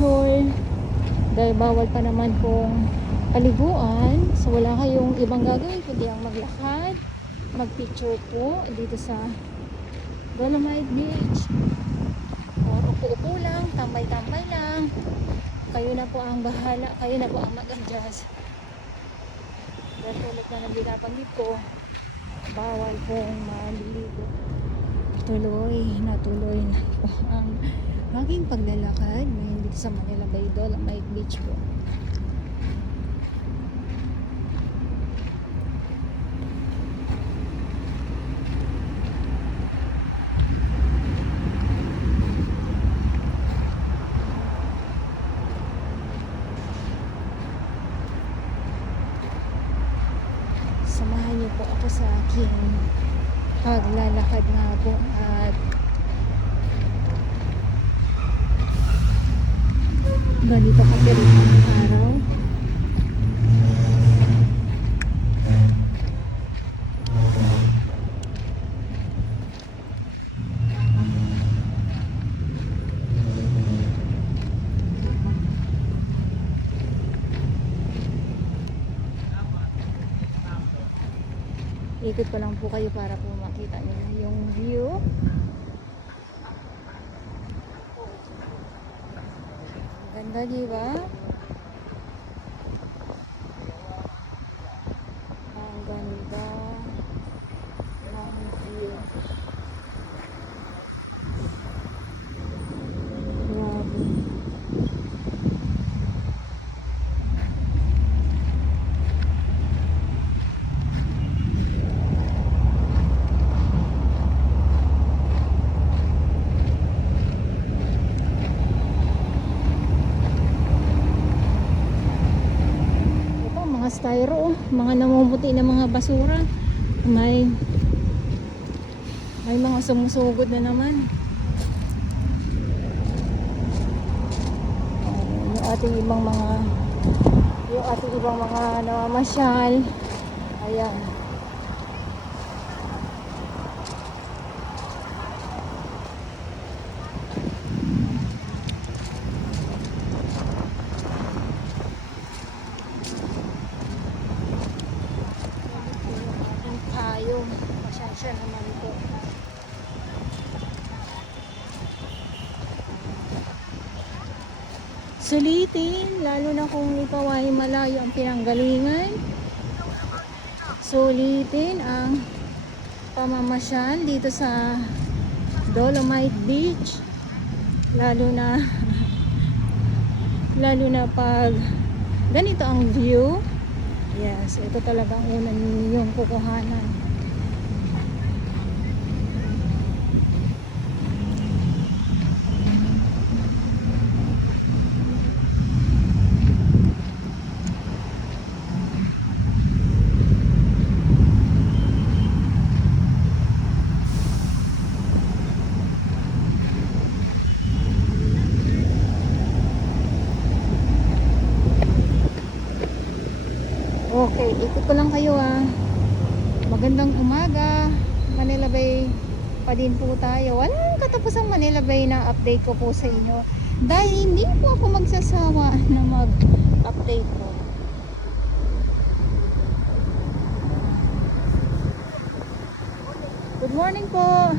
picture dahil bawal pa naman pong paliguan, so wala kayong ibang gagawin kundi ang maglakad, magpicture po dito sa Dolomite Beach, or upo-upo lang, tambay-tambay lang, kayo na po ang bahala, kayo na po ang mag-adjust. Dahil tulad na ng binabanggit ko, bawal pong maliligo. Tuloy na po ang aking paglalakad ngayon dito sa Manila Bay, Dolomite Beach po. Samahan niyo po ako sa aking paglalakad nga po at ganito kapirit ang araw. Ikot ko lang po kayo para po makita niyo yung view. Ganda, di ba? Ang ganda ng view. Grabe. Styro, mga namumuti na mga basura, may mga sumusugod na naman. Yung ating ibang mga namamasyal, ayan. Pasensya naman po. Sulitin, lalo na kung ikaw ay malayo ang pinanggalingan. Sulitin ang pamamasyal dito sa Dolomite Beach. Lalo na pag ganito ang view. Yes, ito talagang unang yung kukuhanan. Okay, ikot ko lang kayo Magandang umaga. Manila Bay pa din po tayo. Walang katapusang Manila Bay na update ko po sa inyo. Dahil hindi po ako magsasawa na mag-update po. Good morning po.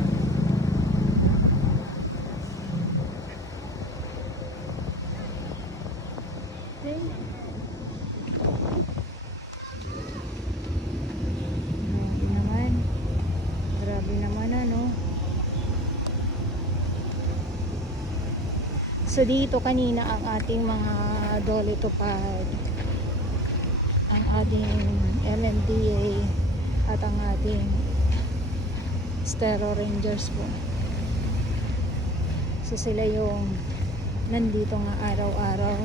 So dito kanina ang ating mga dolitupad, ang ating MMDA at ang ating Stero Rangers po. So sila yung nandito nga araw-araw.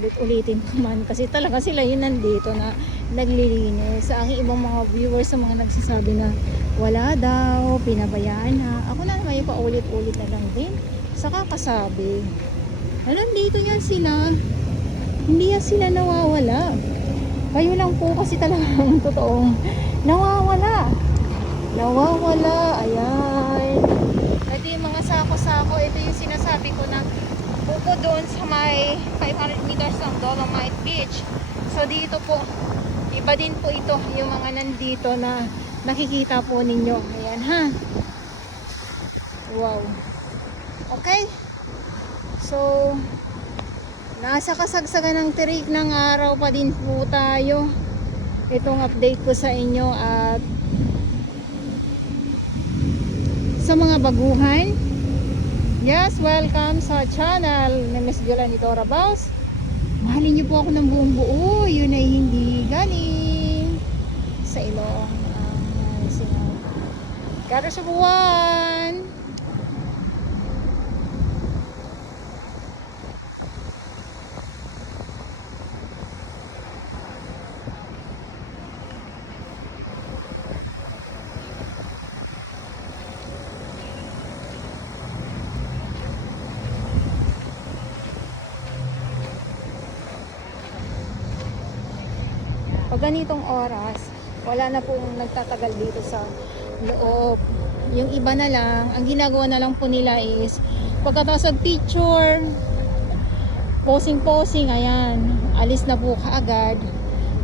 Ulit-ulitin ko man kasi talaga sila yung nandito na naglilinis. Sa aking ibang mga viewers, sa mga nagsasabi na wala daw, pinabayaan na. Ako na naman yung paulit-ulit na lang din. Saka kasabi, nandito yan sila. Hindi yan sila nawawala. Kayo lang po kasi talagang totoong nawawala. Ayan. Ito yung mga sako-sako. Ito yung sinasabi ko na buko doon sa may 500 meters ng Dolomite Beach. So dito po, iba din po ito yung mga nandito na nakikita po ninyo. Ayan ha. Wow. Okay. So, nasa kasagsagan ng tirik ng araw pa din po tayo. Itong update ko sa inyo at sa mga baguhan. Yes, welcome sa channel ni Miss Jolani Dora Baus. Mahalin niyo po ako ng buong buo. Yun ay hindi galing sa ilong singaw. Kada sa buwan. Pag ganitong oras, wala na pong nagtatagal dito sa loob. Yung iba na lang, ang ginagawa na lang po nila is pagkatapos ng picture, posing-posing, ayan, alis na po kaagad.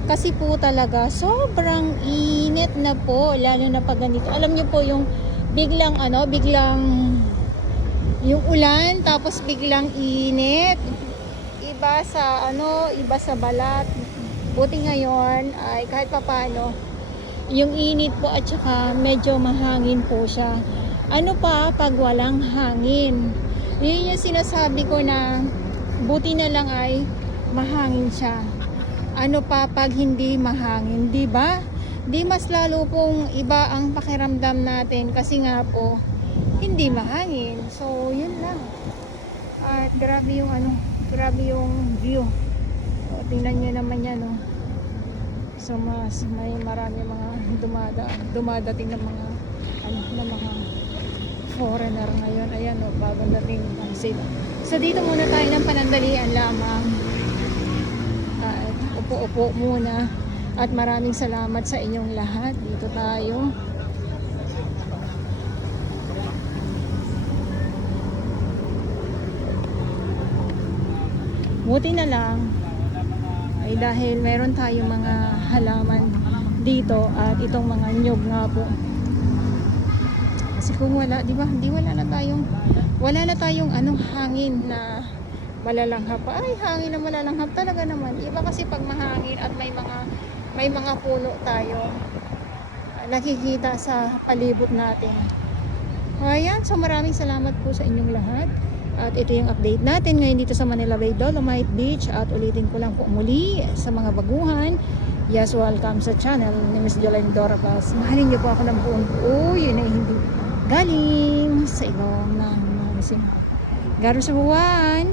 Kasi po talaga, sobrang init na po, lalo na pag ganito. Alam nyo po yung biglang yung ulan, tapos biglang init. Iba sa balat. Buti ngayon ay kahit papano yung init po at saka medyo mahangin po siya. Ano pa pag walang hangin? Yun yung sinasabi ko na buti na lang ay mahangin siya. Ano pa pag hindi mahangin, di ba? Di mas lalo pong iba ang pakiramdam natin kasi nga po hindi mahangin. So yun lang. At grabe yung view. O, tingnan nyo naman yan, no? So, may marami mga dumadating ng mga foreigner ngayon. Ayan, no? Bagong dating ang sila. So, dito muna tayo ng panandalian lamang. At upo-upo muna. At maraming salamat sa inyong lahat. Dito tayo. Buti na lang ay dahil meron tayong mga halaman dito at itong mga nyog nga po. Kasi kung wala, di ba? Wala na tayong hangin na malalanghap. Ay, hangin na malalanghap talaga naman. Iba kasi pag mahangin at may mga puno tayo nakikita sa palibot natin. Ayan, so maraming salamat po sa inyong lahat. At ito yung update natin ngayon dito sa Manila Bay Dolomite Beach. At ulitin ko lang po muli sa mga baguhan. Yes, welcome sa channel ni Miss Jolani Dora Baus. Mahalin niyo po ako ng buong buo. Yun ay hindi galing sa ilong ng mga singaw. Garo sa buwan.